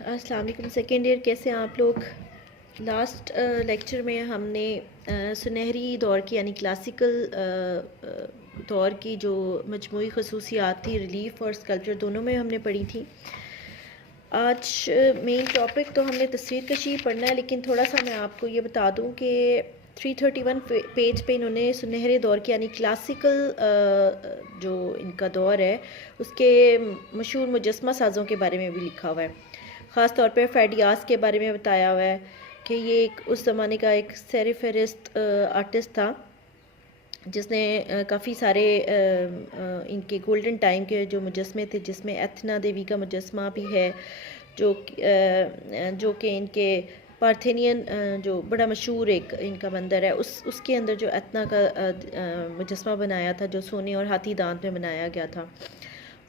अस्सलाम वालेकुम। Second year कैसे हैं आप लोग। लास्ट लेक्चर में हमने सुनहरी दौर की यानी क्लासिकल दौर की जो मजमूई खसूसियात थी, रिलीफ और स्कल्पचर दोनों में हमने पढ़ी थी। आज मेन टॉपिक तो हमने तस्वीर कशी पढ़ना है, लेकिन थोड़ा सा मैं आपको ये बता दूं कि 331 पेज पे इन्होंने सुनहरे दौर की यानी क्लासिकल जो इनका दौर है उसके मशहूर मुजस्मा साज़ों के बारे में भी लिखा हुआ है। ख़ास तौर पे फेडियास के बारे में बताया हुआ है कि ये एक उस ज़माने का एक सेरीफेरिस्ट आर्टिस्ट था जिसने काफ़ी सारे इनके गोल्डन टाइम के जो मुजस्मे थे, जिसमें एथना देवी का मुजस्मा भी है जो कि इनके पार्थेनियन जो बड़ा मशहूर एक इनका मंदिर है उसके अंदर जो एथना का मुजस्मा बनाया था, जो सोने और हाथी दांत में बनाया गया था,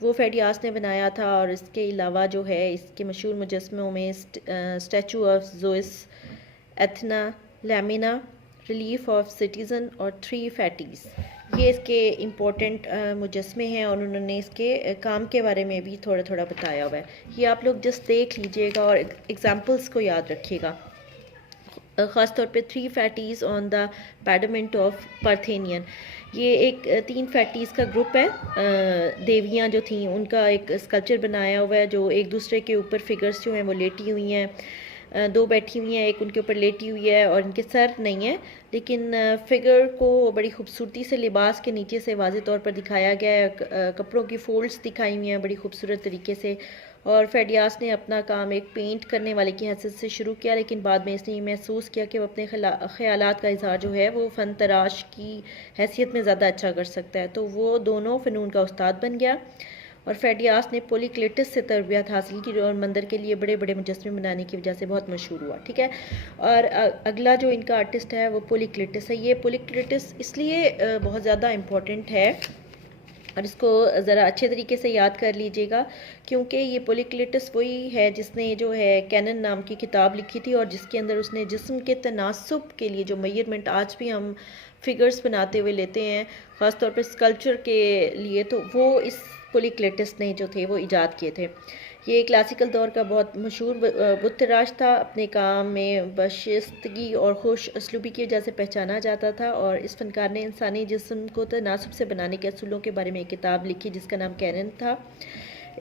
वो फेडियास ने बनाया था। और इसके अलावा जो है इसके मशहूर मुजस्मों में statue of Zeus, Athena, Lemnia, relief of citizen और 3 फैटीज़, ये इसके इम्पोर्टेंट मुजस्मे हैं और उन्होंने इसके काम के बारे में भी थोड़ा थोड़ा बताया हुआ है। ये आप लोग जस्ट देख लीजिएगा और एग्जांपल्स को याद रखिएगा। ख़ास तौर पे 3 फैटीज़ ऑन द पैडमेंट ऑफ पार्थेनियन, ये एक 3 फैटीज़ का ग्रुप है। देवियाँ जो थीं उनका एक स्कल्पचर बनाया हुआ है जो एक दूसरे के ऊपर फिगर्स जो हैं वो लेटी हुई हैं, 2 बैठी हुई हैं, एक उनके ऊपर लेटी हुई है और इनके सर नहीं है, लेकिन फिगर को बड़ी खूबसूरती से लिबास के नीचे से वाज़ेह तौर पर दिखाया गया है। कपड़ों की फ़ोल्ड्स दिखाई हुई हैं बड़ी खूबसूरत तरीके से। और फेडियास ने अपना काम एक पेंट करने वाले की हैसियत से शुरू किया, लेकिन बाद में इसने ये महसूस किया कि वो अपने ख़यालात का इज़हार जो है वो फ़न तराश की हैसियत में ज़्यादा अच्छा कर सकता है, तो वो दोनों फ़नून का उस्ताद बन गया। और फेडियास ने पोलीक्लेटस से तरबियत हासिल की और मंदिर के लिए बड़े बड़े मुजस्मे बनाने की वजह से बहुत मशहूर हुआ। ठीक है, और अगला जो इनका आर्टिस्ट है वो पोलीक्लेटस है। ये पोलीक्लेटस इसलिए बहुत ज़्यादा इम्पोर्टेंट है और इसको ज़रा अच्छे तरीके से याद कर लीजिएगा, क्योंकि ये पोलीक्लेटस वही है जिसने जो है कैनन नाम की किताब लिखी थी और जिसके अंदर उसने जिस्म के तनासुब के लिए जो मेजरमेंट आज भी हम फिगर्स बनाते हुए लेते हैं, ख़ास तौर पर स्कल्पचर के लिए, तो वो इस पोलीक्लेटस ने जो थे वो ईजाद किए थे। ये क्लासिकल दौर का बहुत मशहूर बुतराज था। अपने काम में बशिस्तगी और खुश असलूबी की वजह से पहचाना जाता था और इस फनकार ने इंसानी जिस्म को तनासुब से बनाने के असूलों के बारे में एक किताब लिखी जिसका नाम कैनन था।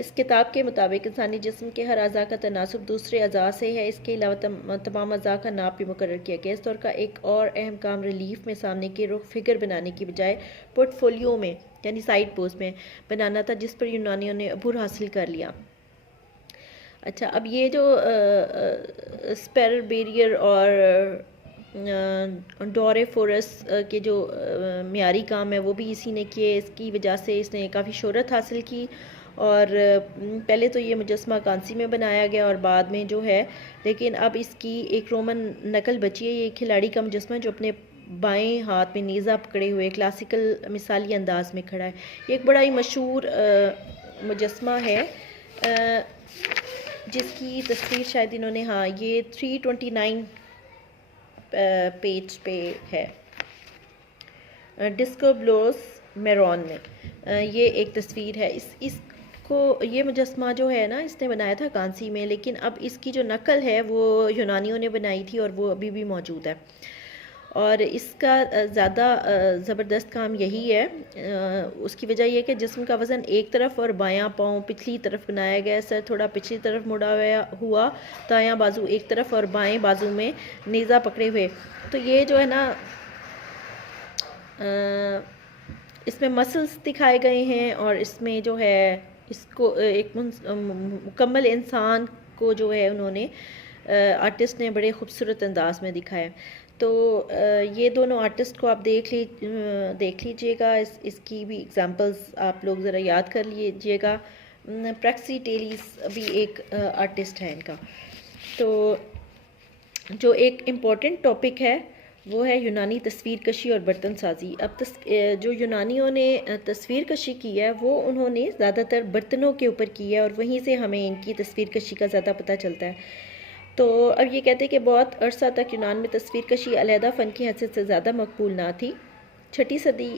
इस किताब के मुताबिक इंसानी जिस्म के हर अज़ा का तनासुब दूसरे अज़ा से है। इसके अलावा तमाम अज़ा का नाप भी मुकर्रर किया गया। इस दौर का एक और अहम काम रिलीफ में सामने के रुख फिगर बनाने की बजाय पोर्टफोलियो में यानी साइड पोज में बनाना था, जिस पर यूनानियों ने अबूर हासिल कर लिया। अच्छा, अब ये जो स्पेर बेरियर और डोरेफोरस के जो मियारी काम है वो भी इसी ने किए। इसकी वजह से इसने काफ़ी शोहरत हासिल की और पहले तो ये मुजस्मा कांसी में बनाया गया और बाद में जो है, लेकिन अब इसकी एक रोमन नकल बची है। ये खिलाड़ी का मुजस्मा जो अपने बाएं हाथ में नेज़ा पकड़े हुए क्लासिकल मिसाली अंदाज में खड़ा है। ये एक बड़ा ही मशहूर मुजस्मा है जिसकी तस्वीर शायद इन्होंने, हाँ, ये 329 पेज पे है, डिस्को ब्लोस मेरोन में ये एक तस्वीर है। इसको ये मुजस्मा जो है ना इसने बनाया था कांसी में, लेकिन अब इसकी जो नकल है वो यूनानियों ने बनाई थी और वो अभी भी मौजूद है। और इसका ज़्यादा ज़बरदस्त काम यही है, उसकी वजह यह कि जिस्म का वज़न एक तरफ और बायां पाँव पिछली तरफ बनाया गया है। सर थोड़ा पिछली तरफ मुड़ा हुआ, दायां बाजू एक तरफ और बाएं बाजू में नेज़ा पकड़े हुए। तो ये जो है ना इसमें मसल्स दिखाए गए हैं और इसमें जो है इसको एक मुकम्मल इंसान को जो है उन्होंने आर्टिस्ट ने बड़े खूबसूरत अंदाज में दिखाया। तो ये दोनों आर्टिस्ट को आप देख लीजिएगा। इसकी भी एग्जांपल्स आप लोग ज़रा याद कर लीजिएगा। प्रैक्सीटेलिस भी एक आर्टिस्ट है इनका। तो जो एक इम्पॉर्टेंट टॉपिक है वो है यूनानी तस्वीर कशी और बर्तन साजी। अब जो यूनानियों ने तस्वीर कशी की है वो उन्होंने ज़्यादातर बर्तनों के ऊपर की है और वहीं से हमें इनकी तस्वीर कशी का ज़्यादा पता चलता है। तो अब ये कहते हैं कि बहुत अरसा तक यूनान में तस्वीर कशी अलहदा फ़न की हैसियत से ज़्यादा मकबूल ना थी। छठी सदी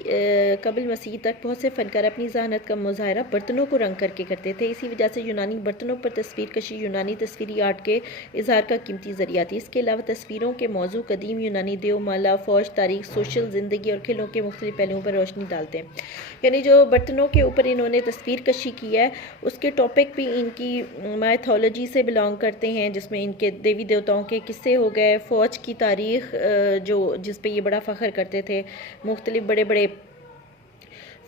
कबल मसीह तक बहुत से फ़नकार अपनी जहानत का मुजाहरा बर्तनों को रंग करके करते थे। इसी वजह से यूनानी बर्तनों पर तस्वीर कशी यूनानी तस्वीरी आर्ट के इजहार का कीमती ज़रिया थी। इसके अलावा तस्वीरों के मौजू कदीम यूनानी देवमाला, फ़ौज, तारीख, सोशल ज़िंदगी और खेलों के मुख्तलिफ पहलुओं पर रोशनी डालते हैं। यानी जो बर्तनों के ऊपर इन्होंने तस्वीर कशी की है उसके टॉपिक भी इनकी माइथोलॉजी से बिलोंग करते हैं, जिसमें इनके देवी देवताओं के किस्से हो गए, फ़ौज की तारीख जो जिस पे ये बड़ा फ़ख्र करते थे, मुख्तलिफ बड़े बड़े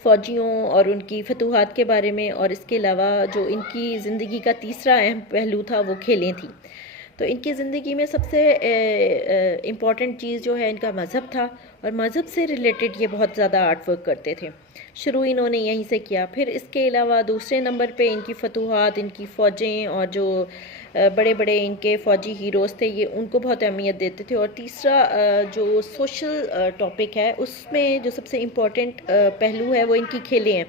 फ़ौजियों और उनकी फतूहात के बारे में, और इसके अलावा जो इनकी ज़िंदगी का तीसरा अहम पहलू था वो खेलें थी। तो इनकी ज़िंदगी में सबसे इम्पॉर्टेंट चीज़ जो है इनका मज़हब था, और मज़हब से रिलेटेड ये बहुत ज़्यादा आर्ट वर्क करते थे। शुरू इन्होंने यहीं से किया। फिर इसके अलावा दूसरे नंबर पे इनकी फतूहात, इनकी फ़ौजें और जो बड़े बड़े इनके फ़ौजी हीरोज़ थे ये उनको बहुत अहमियत देते थे। और तीसरा जो सोशल टॉपिक है उसमें जो सबसे इम्पॉर्टेंट पहलू है वो इनकी खेलें हैं।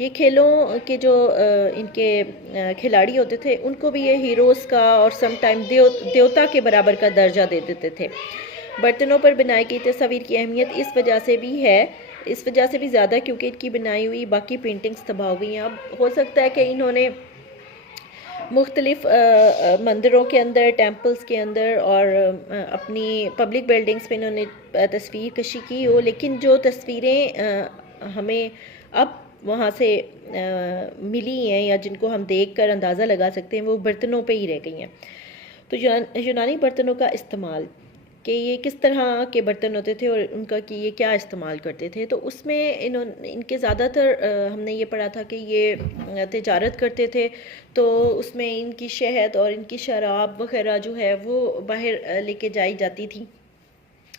ये खेलों के जो इनके खिलाड़ी होते थे उनको भी ये हीरोज़ का और सम टाइम देवता के बराबर का दर्जा दे देते थे। बर्तनों पर बनाई गई तस्वीर की अहमियत इस वजह से भी है, इस वजह से भी ज़्यादा क्योंकि इनकी बनाई हुई बाकी पेंटिंग्स तबाह हो गई हैं। अब हो सकता है कि इन्होंने मुख्तलिफ मंदिरों के अंदर, टेम्पल्स के अंदर और अपनी पब्लिक बिल्डिंग्स पे इन्होंने तस्वीर कशी की हो, लेकिन जो तस्वीरें हमें अब वहाँ से मिली हैं या जिनको हम देख कर अंदाज़ा लगा सकते हैं वो बर्तनों पे ही रह गई हैं। तो यूनानी बर्तनों का इस्तेमाल कि ये किस तरह के बर्तन होते थे और उनका कि ये क्या इस्तेमाल करते थे, तो उसमें इनके ज़्यादातर हमने ये पढ़ा था कि ये तिजारत करते थे। तो उसमें इनकी शहद और इनकी शराब वगैरह जो है वो बाहर लेके जाई जाती थी,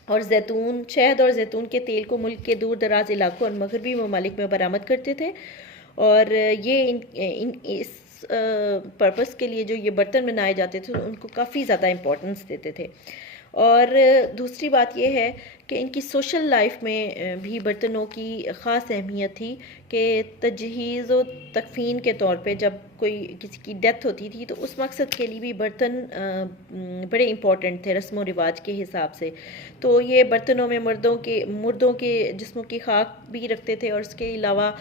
और शहद और जैतून के तेल को मुल्क के दूर दराज इलाकों और मगरबी ममालिक में बरामद करते थे। और ये इस पर्पस के लिए जो ये बर्तन बनाए जाते थे उनको काफ़ी ज़्यादा इम्पोर्टेंस देते थे। और दूसरी बात यह है कि इनकी सोशल लाइफ में भी बर्तनों की ख़ास अहमियत थी कि तजहीज़ व तकफ़ीन के तौर पे जब कोई किसी की डेथ होती थी तो उस मकसद के लिए भी बर्तन बड़े इम्पॉर्टेंट थे रस्म व रिवाज के हिसाब से। तो ये बर्तनों में मुर्दों के जिस्मों की खाक भी रखते थे, और इसके अलावा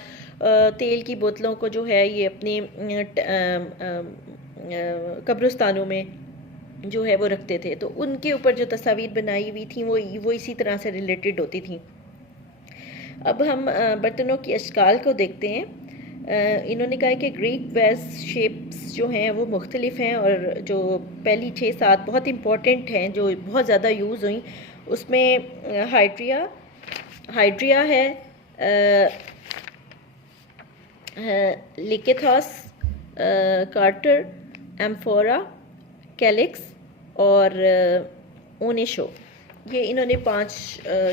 तेल की बोतलों को जो है ये अपने कब्रिस्तानों में जो है वो रखते थे। तो उनके ऊपर जो तस्वीर बनाई हुई थी वो इसी तरह से रिलेटेड होती थी। अब हम बर्तनों की अशकाल को देखते हैं। इन्होंने कहा कि ग्रीक वेज शेप्स जो हैं वो मुख्तलिफ हैं, और जो पहली 6-7 बहुत इम्पॉर्टेंट हैं जो बहुत ज़्यादा यूज़ हुई उसमें हाइड्रिया है, लिकेथॉस, कार्टर, एम्फोरा, कैलिक्स और ओनेशो। ये इन्होंने 5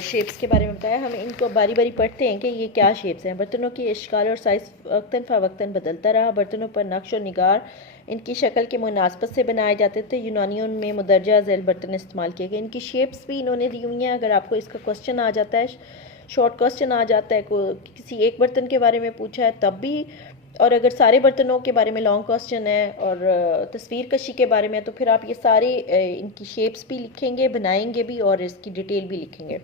शेप्स के बारे में बताया। हम इनको बारी बारी पढ़ते हैं कि ये क्या शेप्स हैं। बर्तनों की इश्काल और साइज़ वक्तन फ़वक्तन बदलता रहा। बर्तनों पर नक्श और निगार इनकी शक्ल के मुनासबत से बनाए जाते थे। यूनानियों में मुदर्जा झैल बर्तन इस्तेमाल किए गए। इनकी शेप्स भी इन्होंने दी हुई हैं। अगर आपको इसका क्वेश्चन आ जाता है, शॉर्ट क्वेश्चन आ जाता है, किसी एक बर्तन के बारे में पूछा है तब भी, और अगर सारे बर्तनों के बारे में लॉन्ग क्वेश्चन है और तस्वीर कशी के बारे में, तो फिर आप ये सारे इनकी शेप्स भी लिखेंगे, बनाएंगे भी और इसकी डिटेल भी लिखेंगे।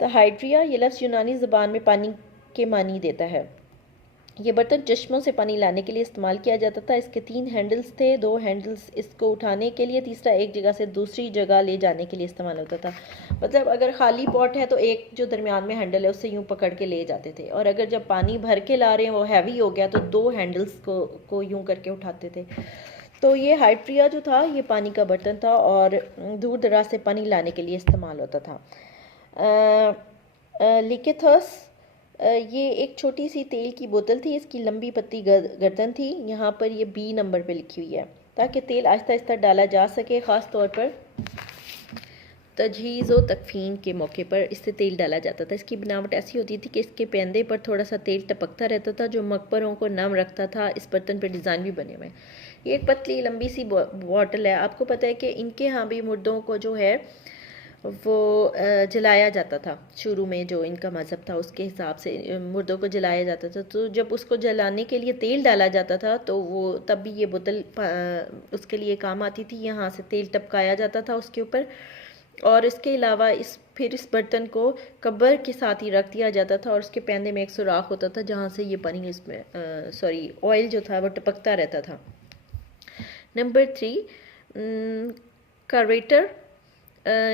तो हाइड्रिया ये लफ्ज़ यूनानी ज़बान में पानी के मानी देता है। ये बर्तन चश्मों से पानी लाने के लिए इस्तेमाल किया जाता था। इसके 3 हैंडल्स थे, 2 हैंडल्स इसको उठाने के लिए, तीसरा एक जगह से दूसरी जगह ले जाने के लिए इस्तेमाल होता था। मतलब अगर खाली पॉट है तो एक जो दरमियान में हैंडल है उससे यूँ पकड़ के ले जाते थे, और अगर जब पानी भर के ला रहे हैं वो हैवी हो गया तो 2 हैंडल्स को यूँ करके उठाते थे। तो ये हाइड्रिया जो था ये पानी का बर्तन था और दूर दराज से पानी लाने के लिए इस्तेमाल होता था। लिकेथस ये एक छोटी सी तेल की बोतल थी। इसकी लंबी पत्ती गर्दन थी। यहाँ पर ये बी नंबर पे लिखी हुई है ताकि तेल आहिस्ता आहिस्ता डाला जा सके। ख़ास तौर पर तजहीज़ व तकफ़ीन के मौके पर इससे तेल डाला जाता था। इसकी बनावट ऐसी होती थी कि इसके पैंदे पर थोड़ा सा तेल टपकता रहता था जो मकबरों को नम रखता था। इस बर्तन पर डिज़ाइन भी बने हुए हैं। ये एक पतली लंबी सी बॉटल है। आपको पता है कि इनके यहाँ भी मुर्दों को जो है वो जलाया जाता था। शुरू में जो इनका मज़हब था उसके हिसाब से मुर्दों को जलाया जाता था। तो जब उसको जलाने के लिए तेल डाला जाता था तो वो तब भी ये बोतल उसके लिए काम आती थी। यहाँ से तेल टपकाया जाता था उसके ऊपर, और इसके अलावा इस बर्तन को कब्र के साथ ही रख दिया जाता था और उसके पैंदे में एक सुराख होता था जहाँ से ये पानी इसमें ऑयल जो था वो टपकता रहता था। नंबर 3, कार्वेटर।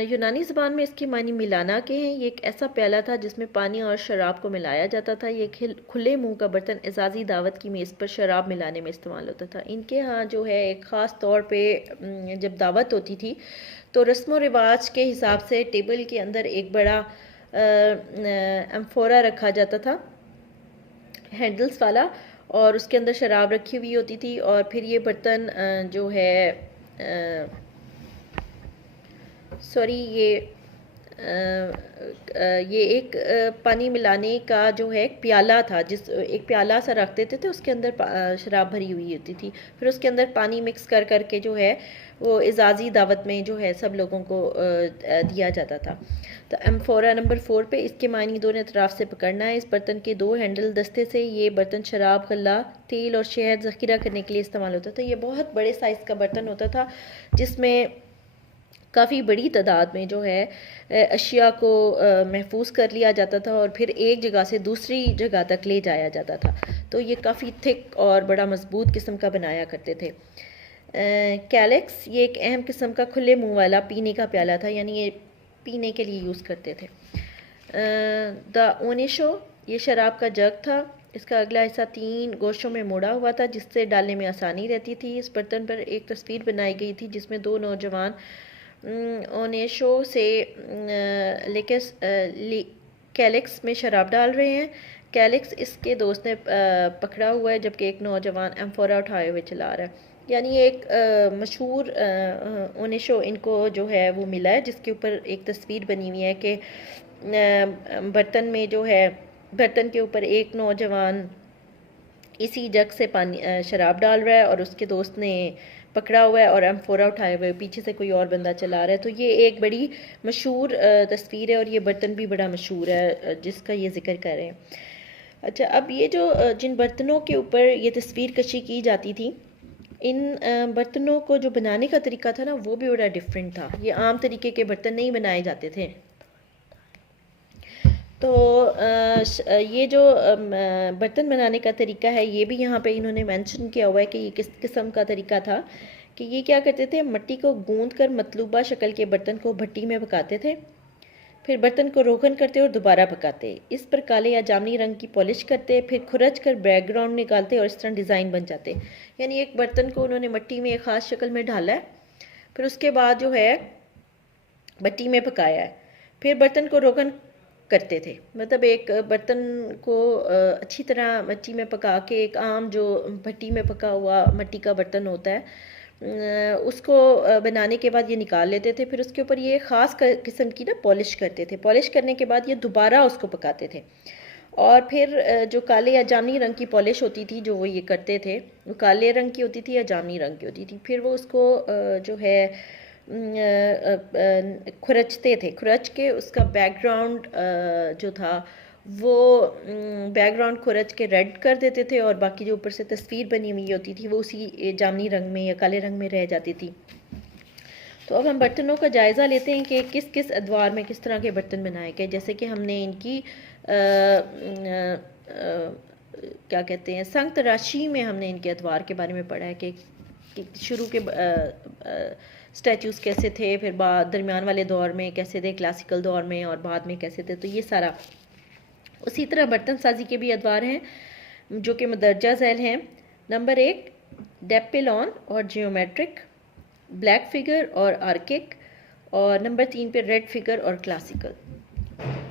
यूनानी ज़बान में इसके मानी मिलाना के हैं। ये एक ऐसा प्याला था जिसमें पानी और शराब को मिलाया जाता था। ये खुले मुंह का बर्तन एजाज़ी दावत की मेज़ पर शराब मिलाने में इस्तेमाल होता था। इनके यहाँ जो है एक ख़ास तौर पे जब दावत होती थी तो रस्म व रिवाज के हिसाब से टेबल के अंदर एक बड़ा एम्फोरा रखा जाता था, हैंडल्स वाला, और उसके अंदर शराब रखी हुई होती थी। और फिर ये बर्तन जो है ये एक पानी मिलाने का जो है एक प्याला था, एक प्याला सा रख देते थे, उसके अंदर शराब भरी हुई होती थी। फिर उसके अंदर पानी मिक्स कर करके जो है वो एजाज़ी दावत में जो है सब लोगों को दिया जाता था। तो एम्फोरा नंबर 4 पे, इसके मानी दोनों तरफ से पकड़ना है। इस बर्तन के 2 हैंडल दस्ते से ये बर्तन शराब, गल्ला, तेल और शहद ज़ख़ीरा करने के लिए इस्तेमाल होता था। ये बहुत बड़े साइज़ का बर्तन होता था जिसमें काफ़ी बड़ी तादाद में जो है अशिया को महफूज कर लिया जाता था और फिर एक जगह से दूसरी जगह तक ले जाया जाता था। तो ये काफ़ी थिक और बड़ा मजबूत किस्म का बनाया करते थे। कैलेक्स, ये एक अहम किस्म का खुले मुंह वाला पीने का प्याला था, यानी ये पीने के लिए यूज़ करते थे। द ओनेशो, ये शराब का जग था। इसका अगला हिस्सा 3 गोशों में मोड़ा हुआ था जिससे डालने में आसानी रहती थी। इस बर्तन पर एक तस्वीर बनाई गई थी जिसमें 2 नौजवान ओनेशो से कैलेक्स में शराब डाल रहे हैं। कैलेक्स इसके दोस्त ने पकड़ा हुआ है जबकि एक नौजवान एम्फोरा उठाए हुए चला रहा है। यानी एक मशहूर ओनेशो इनको जो है वो मिला है जिसके ऊपर एक तस्वीर बनी हुई है कि बर्तन में जो है, बर्तन के ऊपर एक नौजवान इसी जग से पानी शराब डाल रहा है और उसके दोस्त ने पकड़ा हुआ है और एम्फोरा उठाए हुए पीछे से कोई और बंदा चला रहा है। तो ये एक बड़ी मशहूर तस्वीर है और ये बर्तन भी बड़ा मशहूर है जिसका ये जिक्र कर रहे हैं। अच्छा, अब ये जो जिन बर्तनों के ऊपर ये तस्वीर कशी की जाती थी, इन बर्तनों को जो बनाने का तरीका था ना वो भी बड़ा डिफरेंट था। ये आम तरीके के बर्तन नहीं बनाए जाते थे। तो ये जो बर्तन बनाने का तरीका है ये भी यहाँ पे इन्होंने मेंशन किया हुआ है कि ये किस किस्म का तरीका था कि ये क्या करते थे, मिट्टी को गूंद कर मतलूबा शक्ल के बर्तन को भट्टी में पकाते थे, फिर बर्तन को रोगन करते और दोबारा पकाते। इस पर काले या जामनी रंग की पॉलिश करते, फिर खुरच कर बैकग्राउंड निकालते और इस तरह डिज़ाइन बन जाते। यानी एक बर्तन को उन्होंने मिट्टी में एक ख़ास शक्ल में ढाला है, फिर उसके बाद जो है भट्टी में पकाया है, फिर बर्तन को रोगन करते थे। मतलब एक बर्तन को अच्छी तरह मिट्टी में पका के, एक आम जो भट्टी में पका हुआ मिट्टी का बर्तन होता है उसको बनाने के बाद ये निकाल लेते थे, फिर उसके ऊपर ये ख़ास किस्म की ना पॉलिश करते थे। पॉलिश करने के बाद ये दोबारा उसको पकाते थे और फिर जो काले या जामनी रंग की पॉलिश होती थी जो वो ये करते थे, वो काले रंग की होती थी या जामनी रंग की होती थी। फिर वो उसको जो है खुरचते थे, खुरच के उसका बैकग्राउंड जो था वो बैकग्राउंड खुरच के रेड कर देते थे और बाकी जो ऊपर से तस्वीर बनी हुई होती थी वो उसी जामनी रंग में या काले रंग में रह जाती थी। तो अब हम बर्तनों का जायज़ा लेते हैं कि किस किस अदवार में किस तरह के बर्तन बनाए गए। जैसे कि हमने इनकी क्या कहते हैं, संग तराशी में हमने इनके अदवार के बारे में पढ़ा है कि शुरू के स्टैचूज़ कैसे थे, फिर बाद दरमियान वाले दौर में कैसे थे, क्लासिकल दौर में, और बाद में कैसे थे। तो ये सारा उसी तरह बर्तन साजी के भी अदवार हैं जो कि मदरजा झैल हैं। नंबर 1 डेपेलॉन और जियोमेट्रिक, ब्लैक फिगर और आर्किक, और नंबर 3 पे रेड फिगर और क्लासिकल।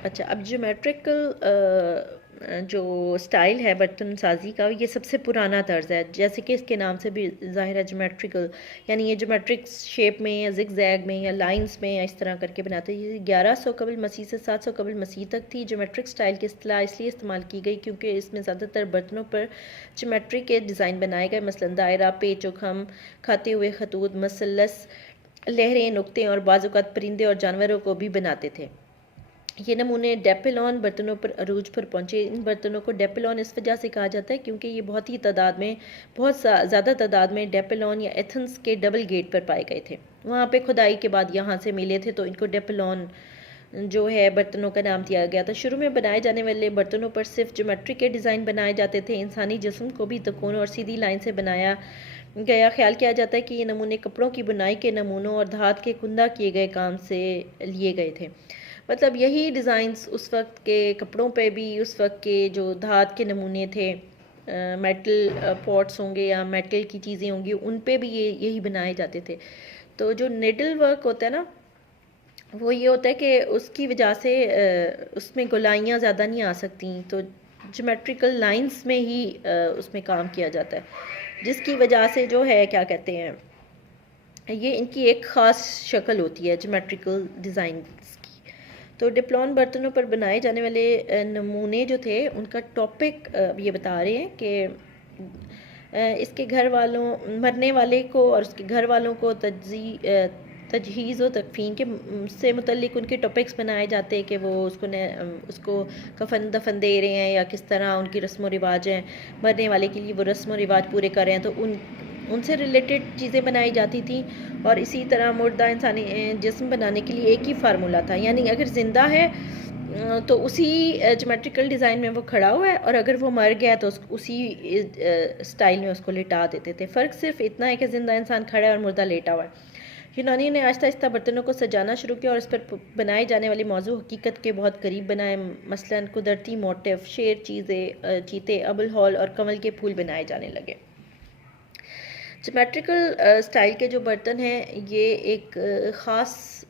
अच्छा, अब ज्योमेट्रिकल जो स्टाइल है बर्तन साजी का ये सबसे पुराना तर्ज है, जैसे कि इसके नाम से भी ज़ाहिर है ज्योमेट्रिकल, यानी ये ज्योमेट्रिक शेप में या जिगजैग में या लाइंस में या इस तरह करके बनाते हैं। ये 1100 कबल मसीह से 700 कबल मसीह तक थी। ज्योमेट्रिक स्टाइल की इस्तिलाह इसलिए इस्तेमाल की गई क्योंकि इसमें ज़्यादातर बर्तनों पर ज्योमेट्री के डिज़ाइन बनाए गए, मसलन दायरा, पेच और खम, खाते हुए खतूत, मसलस, लहरें, नुक्ते और बाज़ औक़ात परिंदे और जानवरों को भी बनाते थे। ये नमूने डेपिलॉन बर्तनों पर अरूज पर पहुँचे। इन बर्तनों को डेपिलॉन इस वजह से कहा जाता है क्योंकि ये बहुत ही तादाद में, बहुत ज़्यादा तादाद में डेपिलॉन या एथेंस के डबल गेट पर पाए गए थे। वहाँ पे खुदाई के बाद यहाँ से मिले थे, तो इनको डेपिलॉन जो है बर्तनों का नाम दिया गया था। शुरू में बनाए जाने वाले बर्तनों पर सिर्फ ज्योमेट्री के डिज़ाइन बनाए जाते थे। इंसानी जिस्म को भी त्रिकोण और सीधी लाइन से बनाया गया। ख्याल किया जाता है कि ये नमूने कपड़ों की बुनाई के नमूनों और धात के कुंदा किए गए काम से लिए गए थे। मतलब यही डिज़ाइंस उस वक्त के कपड़ों पे भी, उस वक्त के जो धात के नमूने थे, मेटल पॉट्स होंगे या मेटल की चीज़ें होंगी, उन पे भी यही बनाए जाते थे। तो जो निडल वर्क होता है ना, वो ये होता है कि उसकी वजह से उसमें गोलाइयाँ ज़्यादा नहीं आ सकती, तो ज्योमेट्रिकल लाइंस में ही उसमें काम किया जाता है, जिसकी वजह से जो है क्या कहते हैं, ये इनकी एक ख़ास शक्ल होती है ज्योमेट्रिकल डिज़ाइन की। तो डिप्लॉन बर्तनों पर बनाए जाने वाले नमूने जो थे, उनका टॉपिक ये बता रहे हैं कि इसके घर वालों, मरने वाले को और उसके घर वालों को तजहीज़ और तकफीन के से मुतल्लिक उनके टॉपिक्स बनाए जाते हैं कि वो उसको कफन दफन दे रहे हैं या किस तरह उनकी रस्म व रिवाज हैं, मरने वाले के लिए वो रस्म व रिवाज पूरे कर रहे हैं, तो उनसे रिलेटेड चीज़ें बनाई जाती थी। और इसी तरह मुर्दा इंसानी जिस्म बनाने के लिए एक ही फार्मूला था, यानी अगर ज़िंदा है तो उसी ज्योमेट्रिकल डिज़ाइन में वो खड़ा हुआ है, और अगर वो मर गया तो उसी स्टाइल में उसको लिटा देते थे। फ़र्क सिर्फ इतना है कि ज़िंदा इंसान खड़ा है और मुर्दा लेटा हुआ है। यूनानी ने आहिस्ता आहिस्ता बर्तनों को सजाना शुरू किया और इस पर बनाए जाने वाली मौजू हकीकत के बहुत करीब बनाए। मसलन कुदरती मोटिव, शेर, चीते, अबुल हॉल और कमल के फूल बनाए जाने लगे। ज्योमेट्रिकल स्टाइल के जो बर्तन हैं, ये एक ख़ास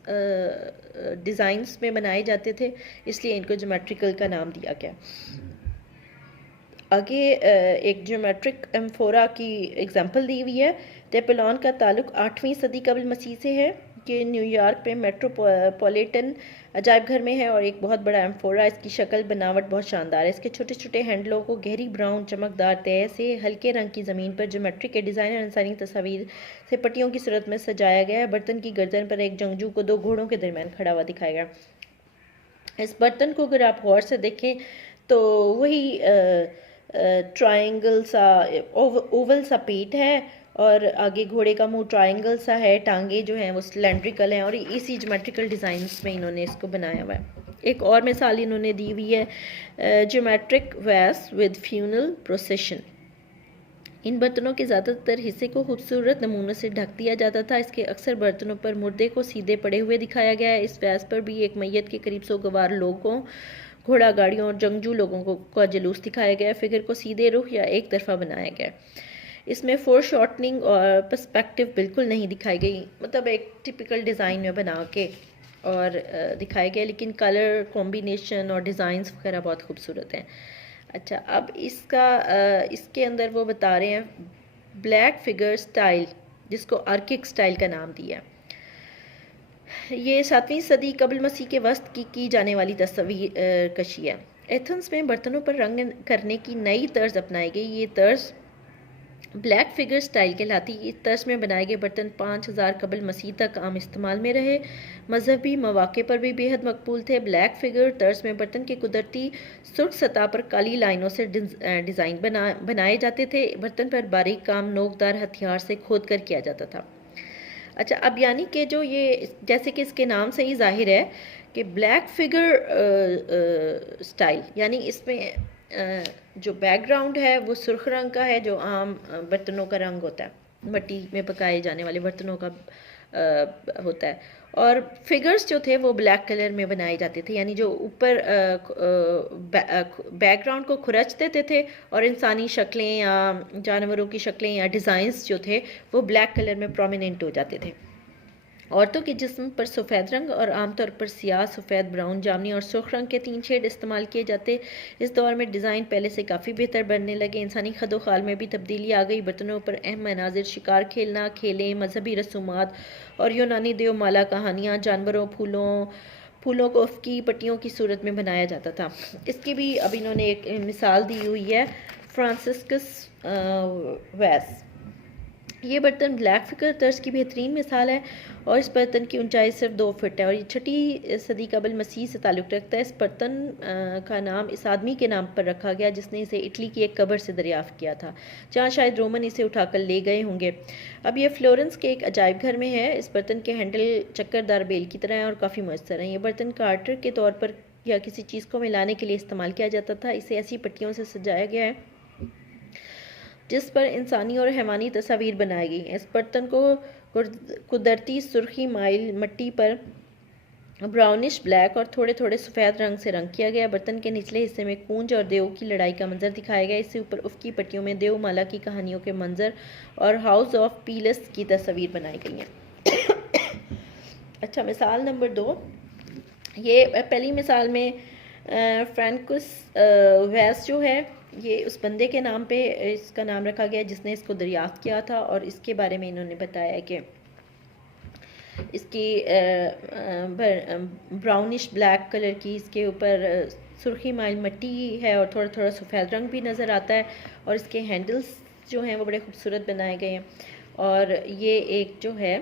डिज़ाइंस में बनाए जाते थे, इसलिए इनको ज्योमेट्रिकल का नाम दिया गया। आगे एक ज्योमेट्रिक एम्फोरा की एग्जांपल दी हुई है। डेपिलॉन का ताल्लुक 8वीं सदी कबल मसीह से है, कि न्यूयॉर्क में मेट्रोपॉलिटन अजायब घर में है, और एक बहुत बड़ा एम्फोरा। इसकी शक्ल बनावट बहुत शानदार है। इसके छोटे छोटे हैंडलों को गहरी ब्राउन चमकदार तय से हल्के रंग की ज़मीन पर ज्योमेट्री के डिज़ाइन और इंसानी तस्वीर से पट्टियों की सूरत में सजाया गया है। बर्तन की गर्दन पर एक जंगजू को 2 घोड़ों के दरमियान खड़ा हुआ दिखाया गया। इस बर्तन को अगर आप गौर से देखें तो वही ट्रायंगल सा, ओवल सा पीठ है, और आगे घोड़े का मुंह ट्रायंगल सा है, टांगे जो हैं वो सिलेंड्रिकल हैं, और इसी ज्योमेट्रिकल डिज़ाइंस में इन्होंने इसको बनाया हुआ है। एक और मिसाल इन्होंने दी हुई है, ज्योमेट्रिक वैस विद फ्यूनल प्रोसेशन। इन बर्तनों के ज़्यादातर हिस्से को खूबसूरत नमूनों से ढक दिया जाता था। इसके अक्सर बर्तनों पर मुर्दे को सीधे पड़े हुए दिखाया गया है। इस वैस पर भी एक मैयत के करीब सोगवार लोगों, घोड़ा गाड़ियों और जंगजू लोगों का जुलूस दिखाया गया है। फिगर को सीधे रुख या एक तरफा बनाया गया। इसमें फोर शॉर्टनिंग और पर्सपेक्टिव बिल्कुल नहीं दिखाई गई, मतलब एक टिपिकल डिज़ाइन में बना के और दिखाया गया, लेकिन कलर कॉम्बिनेशन और डिज़ाइंस वगैरह बहुत खूबसूरत हैं। अच्छा, अब इसके अंदर वो बता रहे हैं ब्लैक फिगर स्टाइल, जिसको आर्किक स्टाइल का नाम दिया। ये 7वीं सदी कबल मसीह के वस्त की जाने वाली तस्वीर कशी है। एथेंस में बर्तनों पर रंग करने की नई तर्ज अपनाई गई। ये तर्ज ब्लैक फिगर स्टाइल कहलाती। इस तर्ज में बनाए गए बर्तन 5000 कबल मसीह तक आम इस्तेमाल में रहे। मजहबी मौके पर भी बेहद मकबूल थे। ब्लैक फिगर तर्ज में बर्तन की कुदरती सुर्ख सतह पर काली लाइनों से डिज़ाइन बनाए जाते थे। बर्तन पर बारीक काम नोकदार हथियार से खोद कर किया जाता था। अच्छा, अब यानी कि जो ये, जैसे कि इसके नाम से ही जाहिर है कि ब्लैक फिगर स्टाइल, यानी इसमें जो बैकग्राउंड है वो सुर्ख रंग का है, जो आम बर्तनों का रंग होता है, मिट्टी में पकाए जाने वाले बर्तनों का होता है, और फिगर्स जो थे वो ब्लैक कलर में बनाए जाते थे, यानी जो ऊपर बैकग्राउंड को खुरच देते थे, और इंसानी शक्लें या जानवरों की शक्लें या डिज़ाइंस जो थे वो ब्लैक कलर में प्रोमिनेंट हो जाते थे। औरतों के जिस्म पर सफ़ेद रंग और आमतौर पर सियाह, सफ़ेद, ब्राउन, जामनी और सुर्ख रंग के 3 शेड इस्तेमाल किए जाते। इस दौर में डिज़ाइन पहले से काफ़ी बेहतर बनने लगे। इंसानी खदोखाल में भी तब्दीली आ गई। बर्तनों पर अहम मनाजिर, शिकार खेलना, खेलें, मजहबी रसूमात और यूनानी देवमाला कहानियाँ, जानवरों, फूलों को अफ्की पट्टियों की सूरत में बनाया जाता था। इसकी भी अब इन्होंने एक मिसाल दी हुई है, फ्रांसिस्कस वैस। ये बर्तन ब्लैक फिगर तर्ज की बेहतरीन मिसाल है और इस बर्तन की ऊंचाई सिर्फ 2 फुट है और ये 6वीं सदी कबल मसीह से ताल्लुक़ रखता है। इस बर्तन का नाम इस आदमी के नाम पर रखा गया जिसने इसे इटली की एक कब्र से दरियाफ़्त किया था, जहाँ शायद रोमन इसे उठाकर ले गए होंगे। अब ये फ्लोरेंस के एक अजायब घर में है। इस बर्तन के हैंडल चक्करदार बेल की तरह हैं और काफ़ी मुयस्सर हैं। ये बर्तन कार्टर के तौर पर या किसी चीज़ को मिलाने के लिए इस्तेमाल किया जाता था। इसे ऐसी पट्टियों से सजाया गया है जिस पर इंसानी और हैवानी तस्वीर बनाई गई हैं। इस बर्तन को कुदरती सुर्खी माइल मिट्टी पर ब्राउनिश ब्लैक और थोड़े थोड़े सफ़ेद रंग से रंग किया गया। बर्तन के निचले हिस्से में कूंज और देव की लड़ाई का मंजर दिखाया गया। इससे ऊपर उफ़की पट्टियों में देवमाला की कहानियों के मंजर और हाउस ऑफ पीलस की तस्वीर बनाई गई हैं। अच्छा, मिसाल नंबर 2। ये पहली मिसाल में फ्रैंकुस वैस जो है, ये उस बंदे के नाम पे इसका नाम रखा गया जिसने इसको दरियाफ्त किया था और इसके बारे में इन्होंने बताया कि इसकी ब्राउनिश ब्लैक कलर की इसके ऊपर सुर्खी माइल मिट्टी है और थोड़ा थोड़ा सफ़ेद रंग भी नज़र आता है और इसके हैंडल्स जो हैं वो बड़े खूबसूरत बनाए गए हैं और ये एक जो है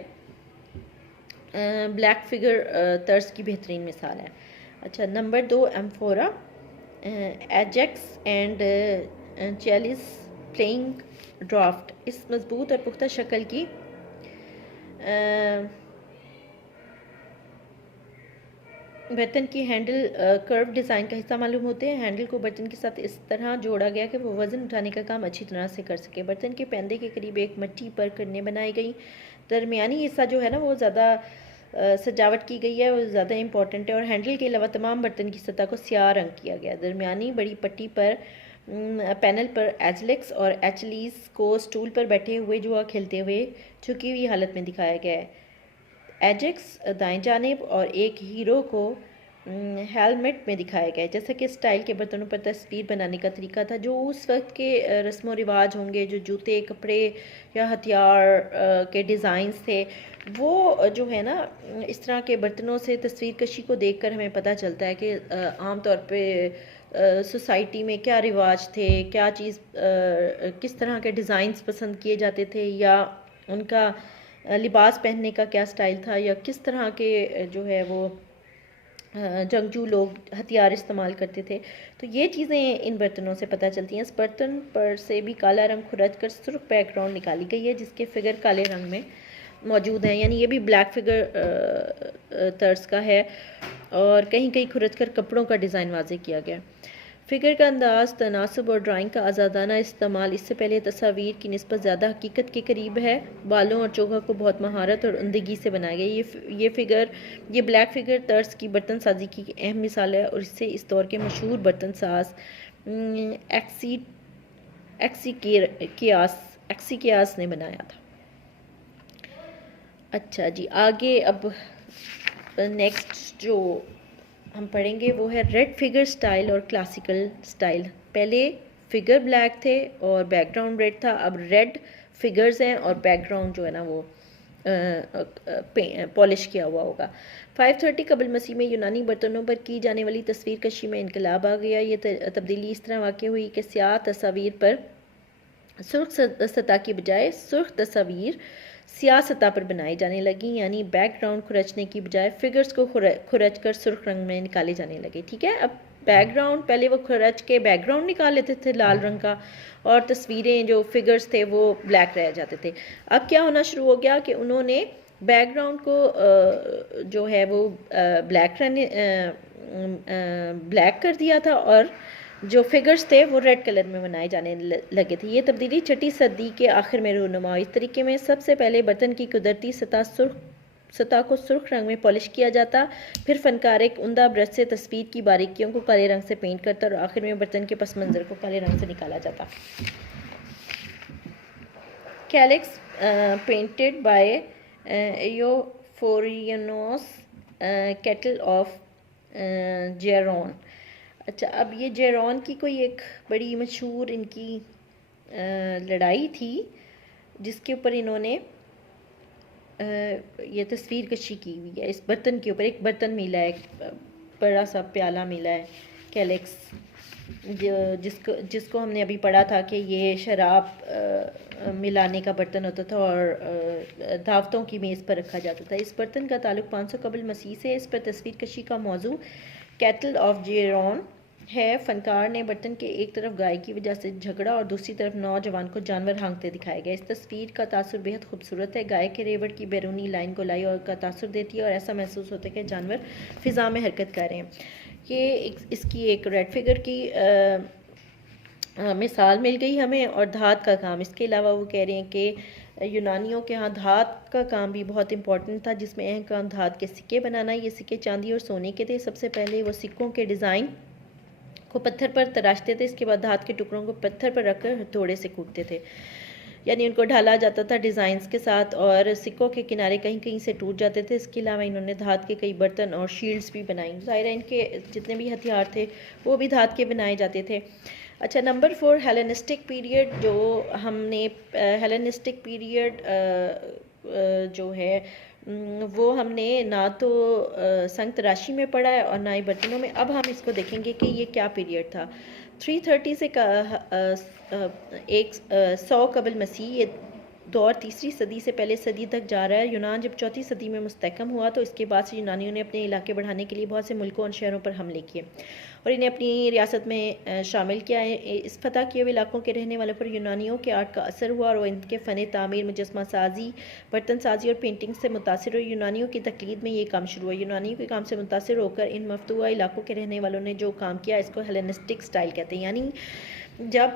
ब्लैक फिगर तर्ज की बेहतरीन मिसाल है। अच्छा, number 2 amphora Ajax and Achilles playing draught. इस मजबूत और पुख्ता शक्ल की बर्तन की हैंडल कर्व डिज़ाइन का हिस्सा मालूम होते हैं। हैंडल को बर्तन के साथ इस तरह जोड़ा गया कि वो वज़न उठाने का काम अच्छी तरह से कर सके। बर्तन के पैंदे के करीब एक मिट्टी पर करने बनाई गई। दरमियानी हिस्सा जो है ना वो ज़्यादा सजावट की गई है, वो ज़्यादा इंपॉर्टेंट है और हैंडल के अलावा तमाम बर्तन की सतह को स्याह रंग किया गया। दरमियानी बड़ी पट्टी पर पैनल पर एजलेक्स और एचलीस को स्टूल पर बैठे हुए जुआ खेलते हुए झुकी हुई हालत में दिखाया गया है। एजेक्स दाएं जानिब और एक हीरो को हेलमेट में दिखाया गया है। जैसा कि स्टाइल के बर्तनों पर तस्वीर बनाने का तरीका था जो उस वक्त के रस्म व रिवाज होंगे, जो जूते कपड़े या हथियार के डिज़ाइंस थे, वो जो है ना इस तरह के बर्तनों से तस्वीर कशी को देखकर हमें पता चलता है कि आम तौर पे सोसाइटी में क्या रिवाज थे, क्या चीज़ किस तरह के डिज़ाइंस पसंद किए जाते थे या उनका लिबास पहनने का क्या स्टाइल था या किस तरह के जो है वो जंगजू लोग हथियार इस्तेमाल करते थे। तो ये चीज़ें इन बर्तनों से पता चलती हैं। इस बर्तन पर से भी काला रंग खुरच कर सुर्ख बैकग्राउंड निकाली गई है जिसके फिगर काले रंग में मौजूद हैं, यानी ये भी ब्लैक फिगर तर्ज का है और कहीं कहीं खुरच कर कपड़ों का डिज़ाइन वाज़े किया गया। फ़िगर का अंदाज़, तनासब और ड्राइंग का आज़ादाना इस्तेमाल इससे पहले तस्वीर की निस्बत ज़्यादा हकीकत के करीब है। बालों और चोखा को बहुत महारत और उमदगी से बनाया गया। ये ब्लैक फ़िगर तर्ज की बर्तन साजी की अहम मिसाल है और इससे इस दौर के मशहूर बर्तन साज एक्सिकियास ने बनाया था। अच्छा जी, आगे अब नेक्स्ट जो हम पढ़ेंगे वो है रेड फिगर स्टाइल और क्लासिकल स्टाइल। पहले फिगर ब्लैक थे और बैकग्राउंड रेड था, अब रेड फिगर्स हैं और बैकग्राउंड जो है ना वो पॉलिश किया हुआ होगा। 530 कबल मसीह में यूनानी बर्तनों पर की जाने वाली तस्वीर कशी में इनकलाब आ गया। ये तब्दीली इस तरह वाक़ हुई कि स्याह तस्वीर पर सुर्ख सतह की बजाय सुर्ख तस्वीर स्याह सतह पर बनाई जाने लगी, यानी बैकग्राउंड खुरचने की बजाय फिगर्स को खुरच कर सुर्ख रंग में निकाले जाने लगे। ठीक है, अब बैकग्राउंड पहले वो खुरच के बैकग्राउंड निकाल लेते थे लाल रंग का और तस्वीरें जो फिगर्स थे वो ब्लैक रह जाते थे। अब क्या होना शुरू हो गया कि उन्होंने बैकग्राउंड को जो है वो ब्लैक कर दिया था और जो फिगर्स थे वो रेड कलर में बनाए जाने लगे थे। ये तब्दीली 6वीं सदी के आखिर में रूनुमा। इस तरीके में सबसे पहले बर्तन की कुदरती सतह को सुर्ख रंग में पॉलिश किया जाता, फिर फनकार एक उम्दा ब्रश से तस्वीर की बारीकियों को काले रंग से पेंट करता और आखिर में बर्तन के पस मंज़र को काले रंग से निकाला जाता। Calyx painted by Euphronios cattle of Geryon. अच्छा, अब ये जेरोन की कोई एक बड़ी मशहूर इनकी लड़ाई थी जिसके ऊपर इन्होंने ये तस्वीर कशी की हुई है। इस बर्तन के ऊपर एक बर्तन मिला है, एक बड़ा सा प्याला मिला है कैलिक्स जिसको हमने अभी पढ़ा था कि ये शराब मिलाने का बर्तन होता था और दावतों की मेज़ पर रखा जाता था। इस बर्तन का ताल्लुक़ 500 कबल मसीह से। इस पर तस्वीर कशी का मौजू कैटल ऑफ जेरोन है। फ़नकार ने बर्तन के एक तरफ गाय की वजह से झगड़ा और दूसरी तरफ नौजवान को जानवर हाँकते दिखाया गया। इस तस्वीर का तासुर बेहद खूबसूरत है। गाय के रेवड़ की बैरूनी लाइन गोलाई और का तासुर देती है और ऐसा महसूस होता है कि जानवर फ़िज़ा में हरकत कर रहे हैं। ये इसकी एक रेड फिगर की मिसाल मिल गई हमें। और धात का काम, इसके अलावा वो कह रहे हैं कि यूनानियों के यहाँ धात का काम भी बहुत इंपॉर्टेंट था, जिसमें अहम काम धात के सिक्के बनाना। ये सिक्के चांदी और सोने के थे। सबसे पहले वो सिक्कों के डिज़ाइन को पत्थर पर तराशते थे, इसके बाद धात के टुकड़ों को पत्थर पर रखकर हथौड़े से कूटते थे, यानी उनको ढाला जाता था डिज़ाइंस के साथ, और सिक्कों के किनारे कहीं कहीं से टूट जाते थे। इसके अलावा इन्होंने धात के कई बर्तन और शील्ड्स भी बनाई। ज़ाहिर है इनके जितने भी हथियार थे वो भी धात के बनाए जाते थे। अच्छा, नंबर 4 हेलेनिस्टिक पीरियड। जो हमने हेलेनिस्टिक पीरियड जो है वो हमने ना तो संग तराशी में पढ़ा है और ना ही बर्तनों में। अब हम इसको देखेंगे कि ये क्या पीरियड था। 330 से 100 कबल मसीह, ये दौर तीसरी सदी से पहले सदी तक जा रहा है। यूनान जब चौथी सदी में मुस्तहकम हुआ तो इसके बाद से यूनानियों ने अपने इलाके बढ़ाने के लिए बहुत से मुल्कों और शहरों पर हमले किए और इन्हें अपनी रियासत में शामिल किया है। इस फतह किए हुए इलाकों के रहने वालों पर यूनानियों के आर्ट का असर हुआ और वो इनके फ़न तामीर, मुजस्मा साजी, बर्तन साजी और पेंटिंग से मुतासिर हुए। यूनानियों की तकलीद में ये काम शुरू हुआ। यूनानियों के काम से मुतासिर होकर इन मफतूआ इलाकों के रहने वालों ने जो काम किया इसको हेलेनिस्टिक स्टाइल कहते हैं। यानी जब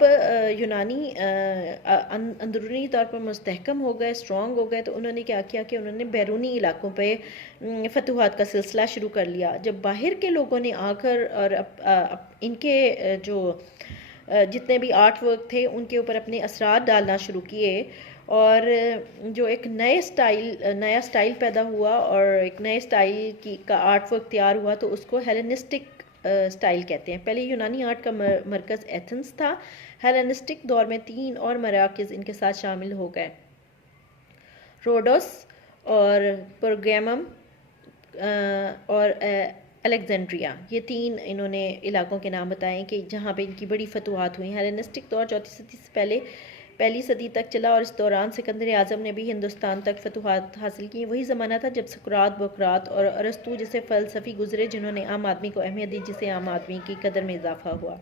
यूनानी अंदरूनी तौर पर मुस्तहकम हो गए, स्ट्रॉन्ग हो गए, तो उन्होंने क्या किया कि उन्होंने बैरूनी इलाकों पे फतूहात का सिलसिला शुरू कर लिया। जब बाहर के लोगों ने आकर और इनके जो जितने भी आर्ट वर्क थे उनके ऊपर अपने असरात डालना शुरू किए और जो एक नया स्टाइल पैदा हुआ और एक नए स्टाइल का आर्ट वर्क तैयार हुआ, तो उसको हेलेनिस्टिक स्टाइल कहते हैं। पहले यूनानी आर्ट का मरकज़ एथेंस था। हेलेनिस्टिक दौर में 3 और मराकज़ इनके साथ शामिल हो गए, रोडोस और परगैमम और अलेक्जेंड्रिया। ये 3 इन्होंने इलाकों के नाम बताए कि जहाँ पे इनकी बड़ी फतूहात हुई। हेलेनिस्टिक दौर चौथी सदी से पहली सदी तक चला और इस दौरान सिकंदर आज़म ने भी हिंदुस्तान तक फतूहात हासिल की। वही ज़माना था जब सुकरात, बोकरात और अरस्तू जैसे फ़लसफ़ी गुजरे जिन्होंने आम आदमी को अहमियत दी, जिससे आम आदमी की कदर में इजाफा हुआ।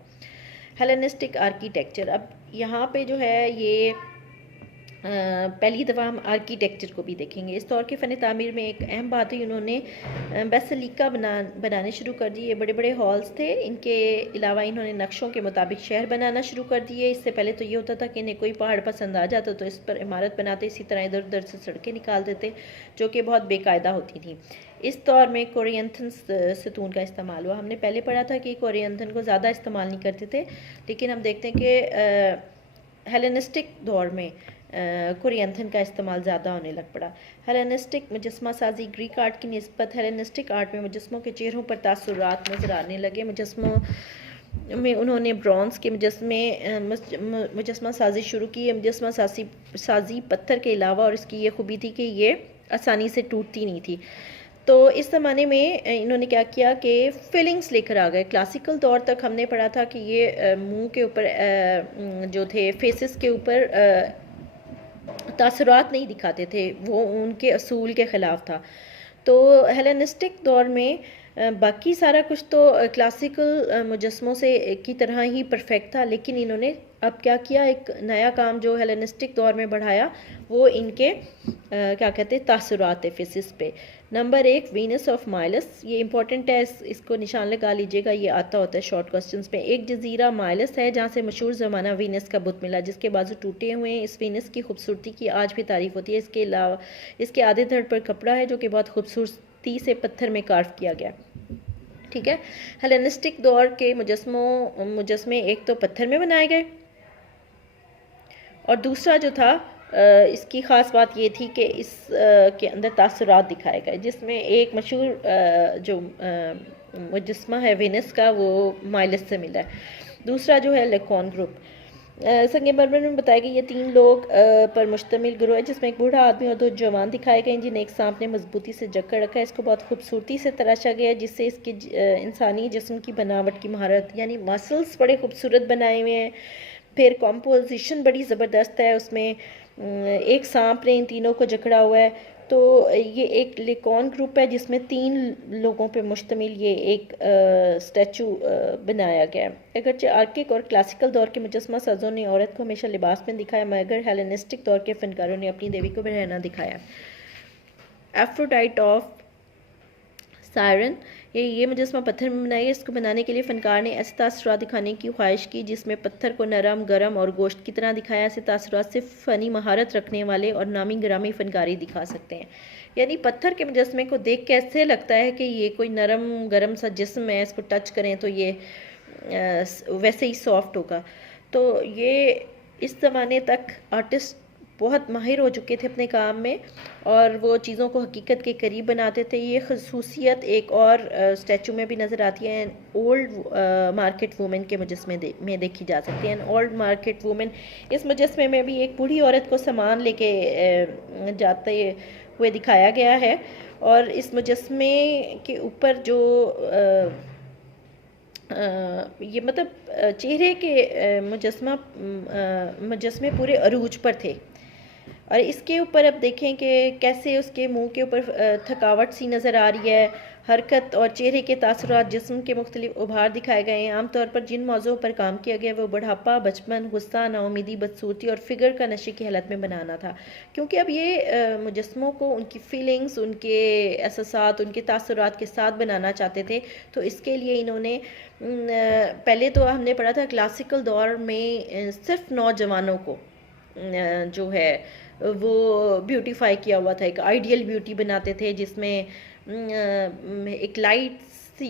हेलेनिस्टिक आर्किटेक्चर, अब यहाँ पे जो है ये पहली दफ़ा हम आर्किटेक्चर को भी देखेंगे। इस दौर के फ़न तामीर में एक अहम बात है, उन्होंने बेसिलिका बनाने शुरू कर दिए। ये बड़े बड़े हॉल्स थे। इनके अलावा इन्होंने नक्शों के मुताबिक शहर बनाना शुरू कर दिए। इससे पहले तो ये होता था कि इन्हें कोई पहाड़ पसंद आ जाता तो इस पर इमारत बनाते, इसी तरह इधर उधर से सड़कें निकाल देते जो कि बहुत बेकायदा होती थी। इस दौर में कोरियंथन सतून का इस्तेमाल हुआ। हमने पहले पढ़ा था कि कोरियंथन को ज़्यादा इस्तेमाल नहीं करते थे, लेकिन हम देखते हैं कि हेलेनिस्टिक दौर में कोरियंथन का इस्तेमाल ज़्यादा होने लग पड़ा। हेलेनिस्टिक मुजस्मा साजी, ग्रीक आर्ट की निस्बत हेलेनिस्टिक आर्ट में मुजस्मों के चेहरों पर तासुरात नज़र आने लगे। मुजस्मों में उन्होंने ब्रॉन्ज़ के मुजस्मा साजी शुरू की। मुजस्मा साजी पत्थर के अलावा और इसकी ये खूबी थी कि ये आसानी से टूटती नहीं थी। तो इस ज़माने में इन्होंने क्या किया कि फिलिंग्स लेकर आ गए। क्लासिकल दौर तक हमने पढ़ा था कि ये मुंह के ऊपर जो थे फेसेस के ऊपर तासुरात नहीं दिखाते थे, वो उनके असूल के ख़िलाफ़ था। तो हेलेनिस्टिक दौर में बाकी सारा कुछ तो क्लासिकल मुजस्मों से की तरह ही परफेक्ट था, लेकिन इन्होंने अब क्या किया, एक नया काम जो हेलेनिस्टिक दौर में बढ़ाया वो इनके क्या कहते हैं तासुरात फेसिस पे। नंबर 1 वीनस ऑफ माइलस, ये इंपॉर्टेंट है, इसको निशान लगा लीजिएगा, ये आता होता है शॉर्ट क्वेश्चंस में। एक जजीरा माइलस है जहाँ से मशहूर ज़माना वीनस का बुत मिला जिसके बाजू टूटे हुए हैं। इस वीनस की खूबसूरती की आज भी तारीफ़ होती है। इसके अलावा इसके आधे धड़ पर कपड़ा है जो कि बहुत खूबसूरती से पत्थर में कार्व किया गया। ठीक है, हेलेनिस्टिक दौर के मुजस्मे एक तो पत्थर में बनाए गए और दूसरा जो था इसकी ख़ास बात ये थी कि इस के अंदर तासुरात दिखाए गए, जिसमें एक मशहूर जो मुजस्मा है वेनस का वो माइलस से मिला है। दूसरा जो है लेकॉन ग्रुप, संग मरमर में बताया कि ये 3 लोग पर मुश्तमिल गिरोह है, जिसमें एक बूढ़ा आदमी और 2 जवान दिखाए गए हैं जिन्हें एक सांप ने मजबूती से जकड़ रखा है। इसको बहुत खूबसूरती से तराशा गया है, जिससे इसके इंसानी जिस्म की बनावट की महारत यानी मसल्स बड़े खूबसूरत बनाए हुए हैं। फिर कॉम्पोजिशन बड़ी ज़बरदस्त है उसमें। एक सांप ने इन तीनों को जकड़ा हुआ है। तो ये एक लिकॉन ग्रुप है जिसमें 3 लोगों पे मुश्तमिल ये एक स्टैचू बनाया गया है। अगरचे आर्किक और क्लासिकल दौर के मुजस्मा साजों ने औरत को हमेशा लिबास में दिखाया, मगर हेलेनिस्टिक दौर के फनकारों ने अपनी देवी को बहना दिखाया। एफ्रोडाइट ऑफ सायरन, ये मुजस्मा पत्थर में बनाई है। इसको बनाने के लिए फ़नकार ने ऐसे तासुरात दिखाने की ख्वाहिश की जिसमें पत्थर को नरम, गर्म और गोश्त की तरह दिखाया। ऐसे तासुरात सिर्फ फ़नी महारत रखने वाले और नामी गिरामी फ़नकारी दिखा सकते हैं। यानी पत्थर के मुजस्मे को देख के ऐसे लगता है कि ये कोई नरम गरम सा जिस्म है, इसको टच करें तो ये वैसे ही सॉफ्ट होगा। तो ये इस ज़माने तक आर्टिस्ट बहुत माहिर हो चुके थे अपने काम में और वो चीज़ों को हकीकत के करीब बनाते थे। ये खसूसियत एक और स्टैचू में भी नज़र आती है। ओल्ड मार्केट वूमेन के मुजस्मे में देखी जा सकती है। ओल्ड मार्केट वूमेन, इस मुजस्मे में भी एक बूढ़ी औरत को सामान लेके जाते हुए दिखाया गया है और इस मुजस्मे के ऊपर जो ये मतलब चेहरे के मुजस्मे पूरे अरूज पर थे। और इसके ऊपर अब देखें कि कैसे उसके मुंह के ऊपर थकावट सी नज़र आ रही है। हरकत और चेहरे के तासुरात जिस्म के मुख्तलिफ उभार दिखाए गए हैं। आमतौर पर जिन मौज़ों पर काम किया गया वो बुढ़ापा, बचपन, गुस्सा, नाउमीदी, बदसूरती और फिगर का नशे की हालत में बनाना था, क्योंकि अब ये मुजस्मों को उनकी फीलिंग्स, उनके एहसासात, उनके तासुरात के साथ बनाना चाहते थे। तो इसके लिए इन्होंने पहले तो हमने पढ़ा था क्लासिकल दौर में सिर्फ नौजवानों को जो है वो ब्यूटीफाई किया हुआ था, एक आइडियल ब्यूटी बनाते थे जिसमें एक लाइट सी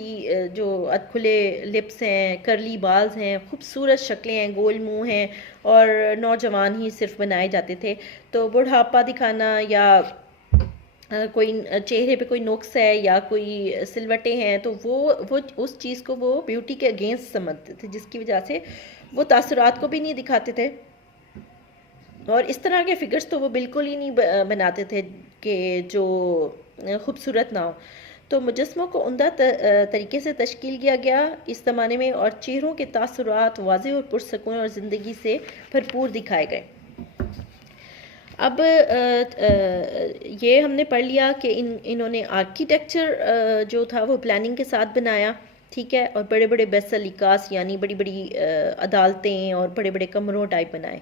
जो खुले लिप्स हैं, करली बाल्स हैं, खूबसूरत शक्लें हैं, गोल मुंह हैं और नौजवान ही सिर्फ बनाए जाते थे। तो बुढ़ापा दिखाना या कोई चेहरे पे कोई नुक्स है या कोई सिलवटें हैं तो वो उस चीज़ को वो ब्यूटी के अगेंस्ट समझते थे, जिसकी वजह से वो तासुरात को भी नहीं दिखाते थे और इस तरह के फिगर्स तो वो बिल्कुल ही नहीं बनाते थे कि जो खूबसूरत ना हो। तो मुजस्मों को उम्दा तरीके से तश्कील किया गया इस ज़माने में और चेहरों के तासुरात वाज़ेह और पुरसकून और ज़िंदगी से भरपूर दिखाए गए। अब ये हमने पढ़ लिया कि इन्होंने आर्किटेक्चर जो था वो प्लानिंग के साथ बनाया, ठीक है, और बड़े बड़े बेसलिकास यानी बड़ी बड़ी अदालतें और बड़े बड़े कमरों टाइप बनाए।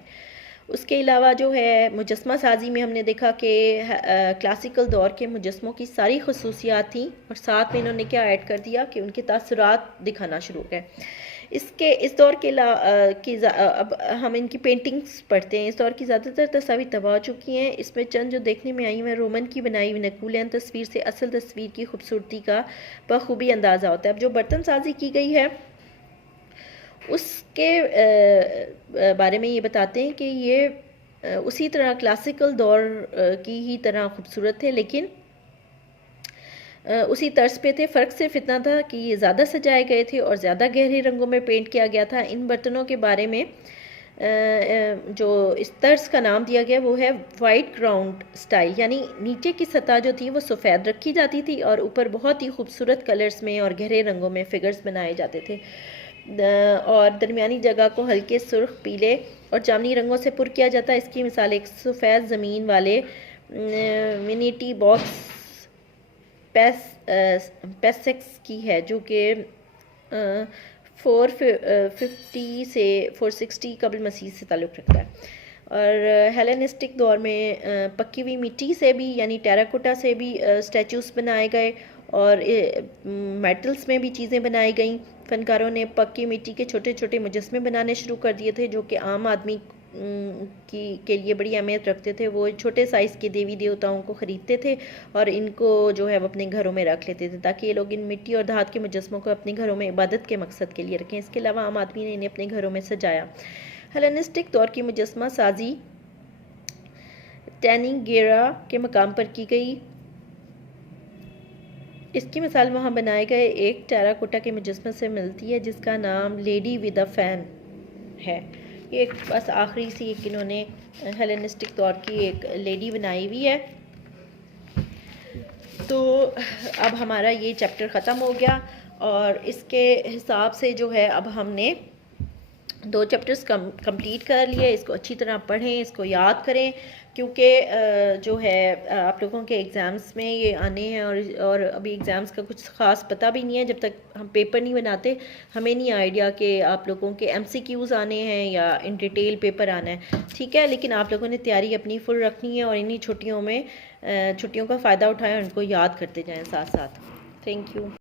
उसके अलावा जो है मुजस्मा साजी में हमने देखा कि क्लासिकल दौर के मुजस्मों की सारी खसूसियात थी और साथ में इन्होंने क्या ऐड कर दिया कि उनके तासुरात दिखाना शुरू हो गए। इस दौर के अब हम इनकी पेंटिंग्स पढ़ते हैं। इस दौर की ज़्यादातर तस्वीर तबाह हो चुकी हैं। इसमें चंद जो देखने में आई हैं रोमन की बनाई हुई नकूलन तस्वीर से असल तस्वीर की खूबसूरती का बखूबी अंदाज़ा होता है। अब जो बर्तन साजी की गई है उसके बारे में ये बताते हैं कि ये उसी तरह क्लासिकल दौर की ही तरह खूबसूरत थे, लेकिन उसी तर्ज पे थे। फ़र्क सिर्फ इतना था कि ये ज़्यादा सजाए गए थे और ज़्यादा गहरे रंगों में पेंट किया गया था। इन बर्तनों के बारे में जो इस तर्ज का नाम दिया गया वो है वाइट ग्राउंड स्टाइल, यानी नीचे की सतह जो थी वो सफ़ेद रखी जाती थी और ऊपर बहुत ही खूबसूरत कलर्स में और गहरे रंगों में फिगर्स बनाए जाते थे और दरमियानी जगह को हल्के सुर्ख, पीले और जामनी रंगों से पुर किया जाता है। इसकी मिसाल एक सफ़ेद ज़मीन वाले मिनीटी बॉक्स पेसेक्स की है जो कि 450 से 460 कबल मसीह से ताल्लुक़ रखता है। और हेलेनिस्टिक दौर में पक्की हुई मिट्टी से भी यानी टेराकोटा से भी स्टैचूज़ बनाए गए और मेटल्स में भी चीज़ें बनाई गईं। फ़नकारों ने पक्की मिट्टी के छोटे छोटे मुजस्मे बनाने शुरू कर दिए थे जो कि आम आदमी के लिए बड़ी अहमियत रखते थे। वो छोटे साइज़ के देवी देवताओं को ख़रीदते थे और इनको जो है वो अपने घरों में रख लेते थे ताकि ये लोग इन मिट्टी और धात के मुजस्मों को अपने घरों में इबादत के मकसद के लिए रखें। इसके अलावा आम आदमी ने इन्हें अपने घरों में सजाया। हेलेनिस्टिक दौर की मुजस्मा साजी टैनिंगेरा के मकाम पर की गई। इसकी मिसाल वहाँ बनाए गए एक टेराकोटा के मुजस्मे से मिलती है जिसका नाम लेडी विद अ फैन है। ये एक बस आखिरी सी एक इन्होंने हेलेनिस्टिक दौर की एक लेडी बनाई हुई है। तो अब हमारा ये चैप्टर ख़त्म हो गया और इसके हिसाब से जो है अब हमने 2 चैप्टर्स कंप्लीट कर लिए। इसको अच्छी तरह पढ़ें, इसको याद करें, क्योंकि जो है आप लोगों के एग्ज़ाम्स में ये आने हैं और अभी एग्ज़ाम्स का कुछ ख़ास पता भी नहीं है। जब तक हम पेपर नहीं बनाते हमें नहीं आइडिया कि आप लोगों के MCQs आने हैं या इन डिटेल पेपर आना है, ठीक है। लेकिन आप लोगों ने तैयारी अपनी फुल रखनी है और इन्हीं छुट्टियों में छुट्टियों का फ़ायदा उठाएं और उनको याद करते जाएं साथ साथ। Thank you.